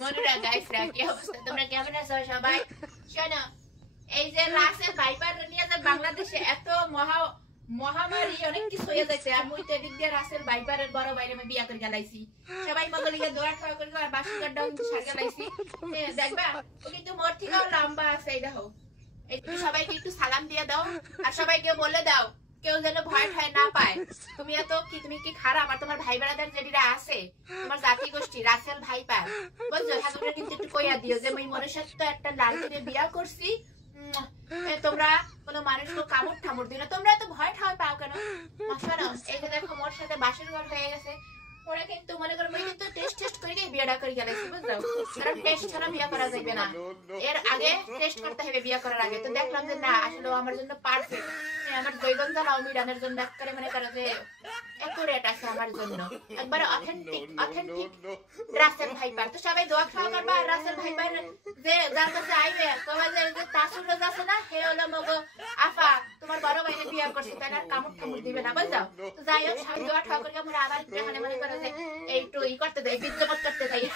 মনুরা গাইসরা কি অবস্থা তোমরা কেমন আছো সবাই শোনো এই যে রাসেল ভাইপার নিয়ে যে বাংলাদেশে এত মহামারী অনেক কিছু হয়ে যাচ্ছে আর মুই তো এদিক দিয়ে রাসেল ভাইপারের বড় ভাইরে আমি বিয়া করে গেলাইছি সবাই মগলিকে দোয়া খাওয়া করে আর বাসুকারটাও কিন্তু সার গেলাইছি দেখবা ও কিন্তু মোর থেকেও লম্বা আছে এই দেখো এই সবাইকে একটু সালাম দিয়ে দাও আর সবাইকে বলে দাও কেউ যেন ভয় ঠায় না পায় তুমি কি খারাপ আর তোমার ভাই বেড়াদার যেটা আছে তোমার জাতি গোষ্ঠী রাসেল ভাইপার বুঝছো ঠাকুরটা কিন্তু একটু কইয়া দিও যে আমি মনের সাথে তো একটা লাল দিয়ে বিয়া করছি তোমরা কোনো মানুষকে কামড় ঠামড় দিও না তোমরা এত ভয় ঠায় পাও কেন এই যে দেখো মোর সাথে বাসের ঘর হয়ে গেছে ওরা কিন্তু মনে করো মই কিন্তু টেস্ট করে বিয়েটা করে গেলাইছি বুঝছো কারণ টেস্ট ছাড়া বিয়ে করা যাবে না এর আগে টেস্ট করতে হবে বিয়ে করার আগে তো দেখলাম যে না আসলে আমার জন্য পারফেক্ট আমার দৈগন জানাও মিরানের জন্য একবারে মনে করো যে একুরেট আছে আমার জন্য একবারে অথেন্টিক রাসেল ভাইপার তো সবাই দোয়া খাওয়া করবা আর রাসেল ভাইপার যে যার কাছে আইবে তোমার যে তাসুর রোজ আছে না হে হলো মগো আফা তোমার বড় ভাইকে বিয়ে করছে তাই না কামড় ঠামড় দিবে না বুঝছো তো যাই হোক সবাই দোয়া খাওয়া করে আমরা আবার এখানে মনে করো যে একটু করতে দেয় বিদ্যুৎ করতে দেয়